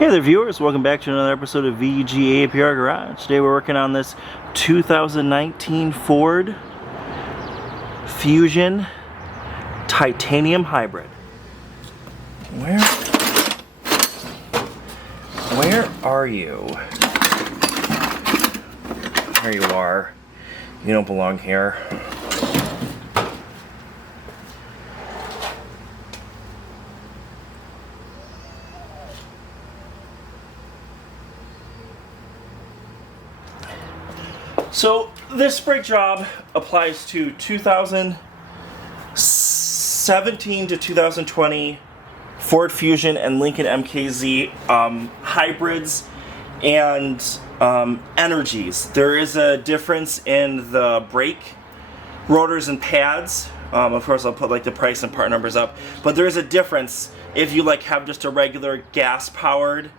Hey there viewers, welcome back to another episode of VGAPR Garage. Today we're working on this 2019 Ford Fusion Titanium Hybrid. Where are you? There you are. You don't belong here. So this brake job applies to 2017 to 2020 Ford Fusion and Lincoln MKZ hybrids and Energies. There is a difference in the brake rotors and pads. Of course, I'll put like the price and part numbers up, but there is a difference if you like have just a regular gas-powered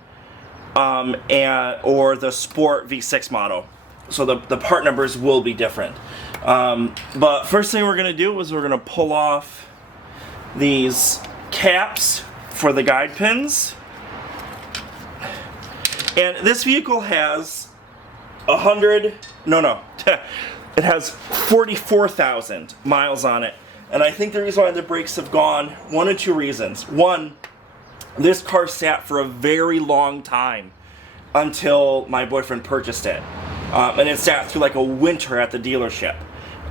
or the Sport V6 model. So the part numbers will be different. But first thing we're going to do is we're going to pull off these caps for the guide pins. And this vehicle has it has 44,000 miles on it. And I think the reason why the brakes have gone, one of two reasons. One, this car sat for a very long time until my boyfriend purchased it. And it sat through like a winter at the dealership.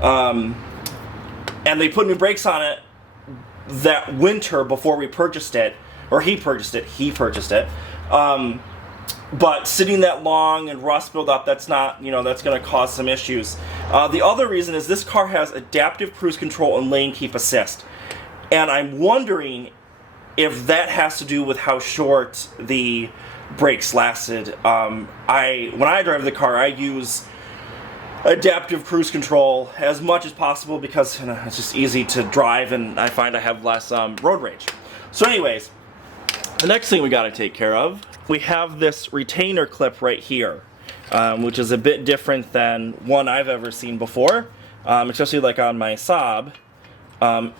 And they put new brakes on it that winter before we purchased it. Or he purchased it. But sitting that long and rust buildup, that's not, that's going to cause some issues. The other reason is this car has adaptive cruise control and lane keep assist. And I'm wondering if that has to do with how short the brakes lasted. When I drive the car, I use adaptive cruise control as much as possible because it's just easy to drive and I find I have less road rage. So anyways, the next thing we got to take care of, we have this retainer clip right here, which is a bit different than one I've ever seen before, especially like on my Saab.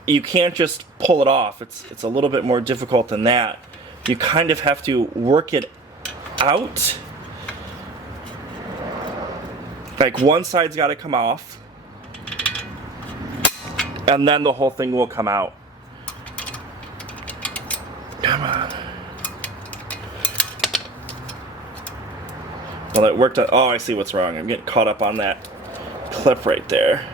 You can't just pull it off. It's a little bit more difficult than that. You kind of have to work it out. Like one side's got to come off, and then the whole thing will come out. Come on. Well, it worked out. Oh, I see what's wrong. I'm getting caught up on that clip right there.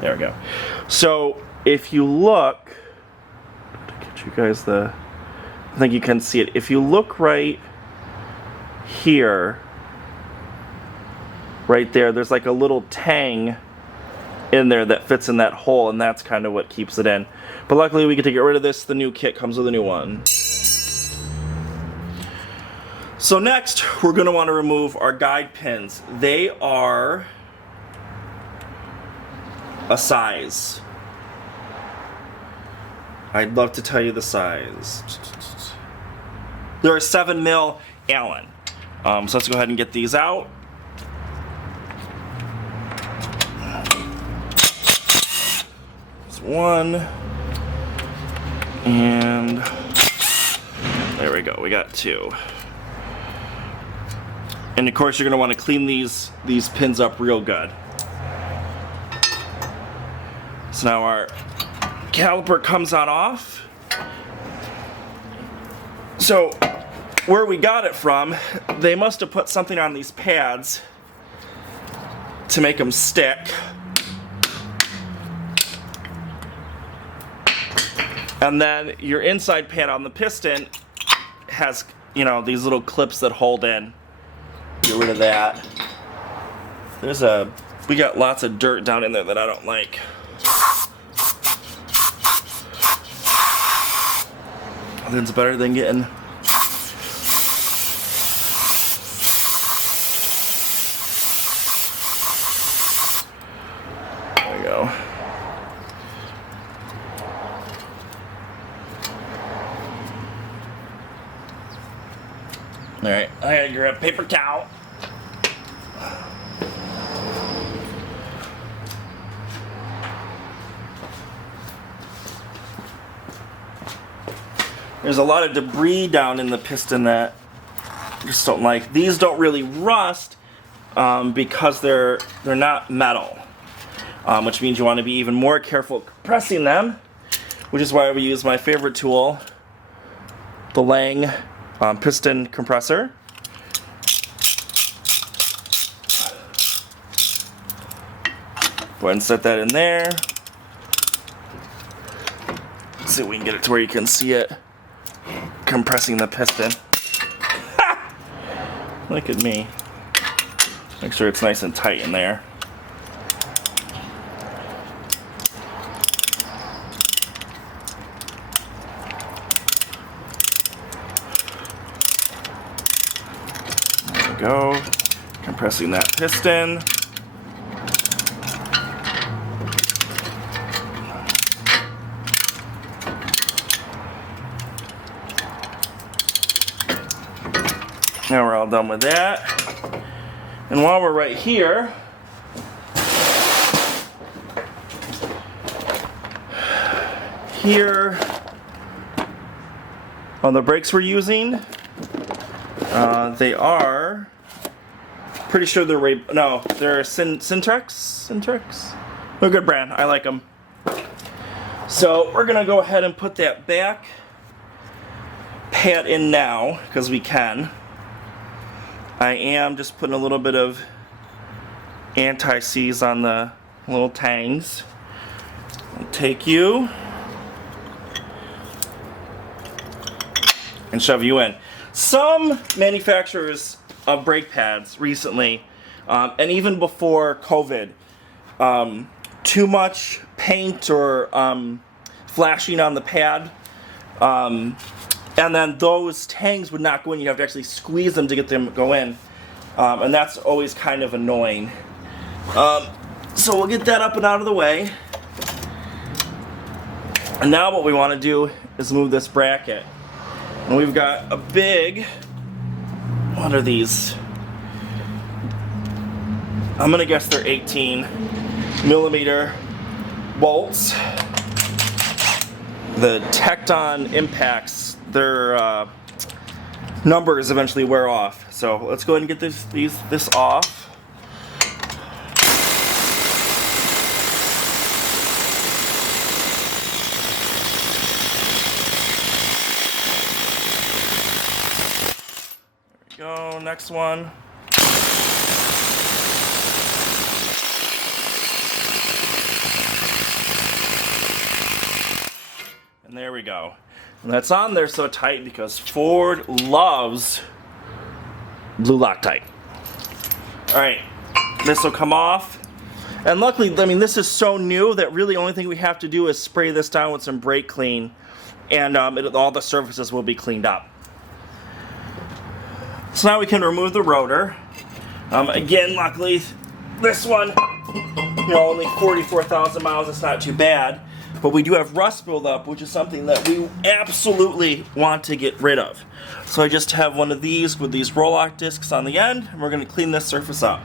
There we go. So if you look, to get you guys I think you can see it. If you look right here, right there, there's like a little tang in there that fits in that hole, and that's kind of what keeps it in. But luckily we get to get rid of this. The new kit comes with a new one. So next, we're going to want to remove our guide pins. They are a size. I'd love to tell you the size. They're a 7mm Allen. So let's go ahead and get these out. There's one. And there we go. We got two. And of course, you're going to want to clean these pins up real good. So now our caliper comes on off. So where we got it from, they must have put something on these pads to make them stick. And then your inside pad on the piston has, these little clips that hold in. Get rid of that. We got lots of dirt down in there that I don't like. Nothing's better than getting there we go. Alright, I gotta grab a paper towel. There's a lot of debris down in the piston that I just don't like. These don't really rust because they're not metal, which means you want to be even more careful compressing them, which is why we use my favorite tool, the Lang piston compressor. Go ahead and set that in there. Let's see if we can get it to where you can see it compressing the piston. Look at me. Make sure it's nice and tight in there. There we go. Compressing that piston. Now we're all done with that. And while we're right here, on the brakes we're using, they are, pretty sure they're they're Syntrex. They're a good brand. I like them. So we're gonna go ahead and put that back pad in now because we can. I am just putting a little bit of anti-seize on the little tangs. I'll take you and shove you in. Some manufacturers of brake pads recently, and even before COVID, too much paint or flashing on the pad, and then those tangs would not go in. You have to actually squeeze them to get them to go in. And that's always kind of annoying. So we'll get that up and out of the way. And now what we want to do is move this bracket. And we've got a big, what are these? I'm going to guess they're 18mm bolts. The Tecton impacts, their numbers eventually wear off. So let's go ahead and get this off. There we go, next one. And there we go. And that's on there so tight because Ford loves blue Loctite. Alright, this will come off. And luckily, I mean, this is so new that really the only thing we have to do is spray this down with some brake clean, and all the surfaces will be cleaned up. So now we can remove the rotor. Again, luckily, this one, only 44,000 miles, it's not too bad. But we do have rust buildup, which is something that we absolutely want to get rid of. So I just have one of these with these roll-lock discs on the end, and we're going to clean this surface up.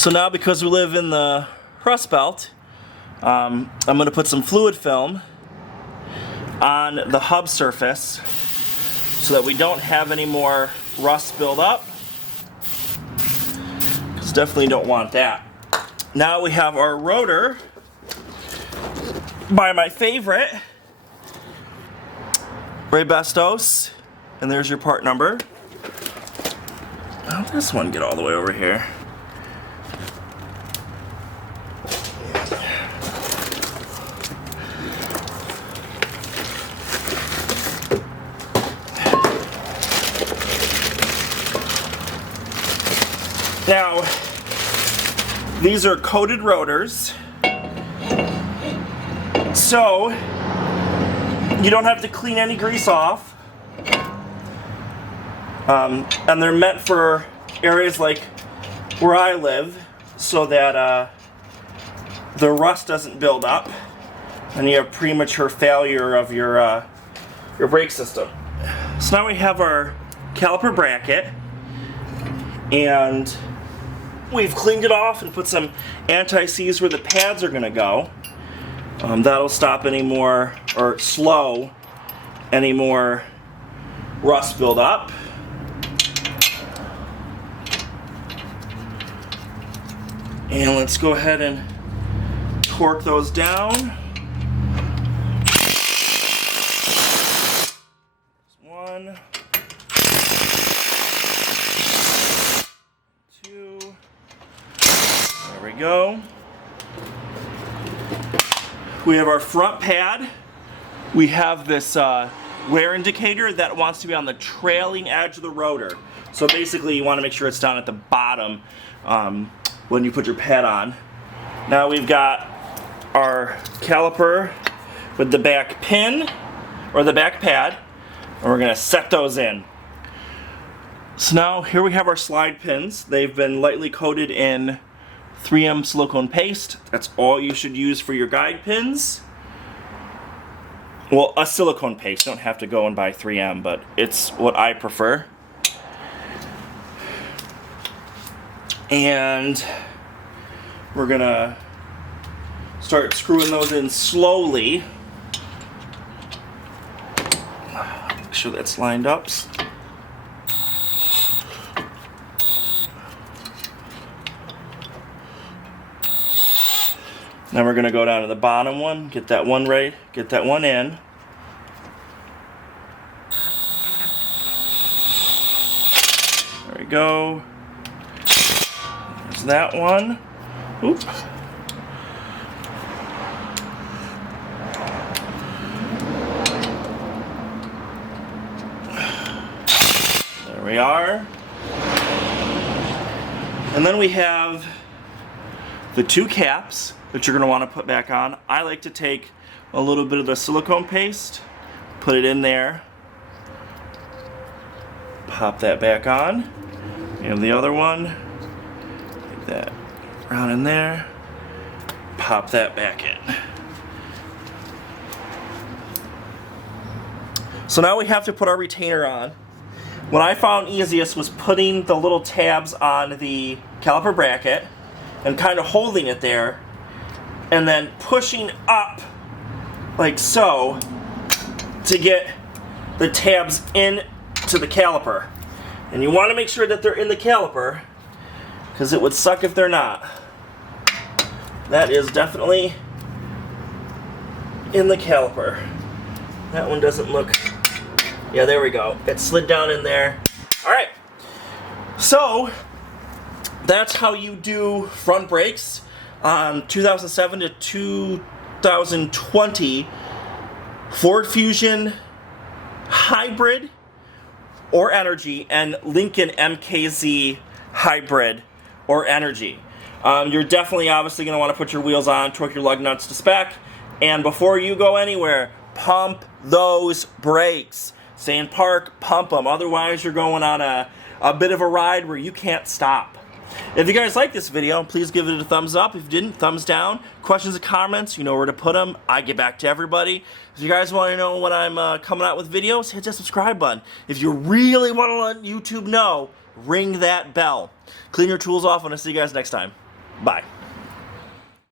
So now, because we live in the Rust Belt, I'm going to put some fluid film on the hub surface so that we don't have any more rust build up, because definitely don't want that. Now we have our rotor by my favorite, Ray Bastos, and there's your part number. How did this one get all the way over here? Now, these are coated rotors, so you don't have to clean any grease off, and they're meant for areas like where I live, so that the rust doesn't build up and you have premature failure of your brake system. So now we have our caliper bracket, and we've cleaned it off and put some anti-seize where the pads are going to go. That'll stop any more, or slow any more rust build up. And let's go ahead and torque those down. One, two, there we go. We have our front pad. We have this wear indicator that wants to be on the trailing edge of the rotor. So basically you want to make sure it's down at the bottom when you put your pad on. Now we've got our caliper with the back pin, or the back pad, and we're going to set those in. So now here we have our slide pins. They've been lightly coated in 3M silicone paste. That's all you should use for your guide pins. Well, a silicone paste. You don't have to go and buy 3M, but it's what I prefer. And we're gonna start screwing those in slowly. Make sure that's lined up. Now we're gonna go down to the bottom one, get that one right, get that one in. There we go. There's that one. Oop. There we are. And then we have the two caps that you're going to want to put back on. I like to take a little bit of the silicone paste, put it in there, pop that back on, and the other one, take that around in there, pop that back in. So now we have to put our retainer on. What I found easiest was putting the little tabs on the caliper bracket and kind of holding it there, and then pushing up like so to get the tabs in to the caliper. And you want to make sure that they're in the caliper, because it would suck if they're not. That is definitely in the caliper. That one doesn't look... Yeah, there we go. It slid down in there. Alright, so that's how you do front brakes on 2007 to 2020 Ford Fusion Hybrid or Energi, and Lincoln MKZ Hybrid or Energi. You're definitely obviously going to want to put your wheels on, torque your lug nuts to spec, and before you go anywhere, pump those brakes. Stay in park, pump them, otherwise you're going on a bit of a ride where you can't stop. If you guys like this video, please give it a thumbs up. If you didn't, thumbs down. Questions and comments, you know where to put them. I get back to everybody. If you guys want to know when I'm coming out with videos, hit that subscribe button. If you really want to let YouTube know, ring that bell. Clean your tools off, and I'll see you guys next time. Bye.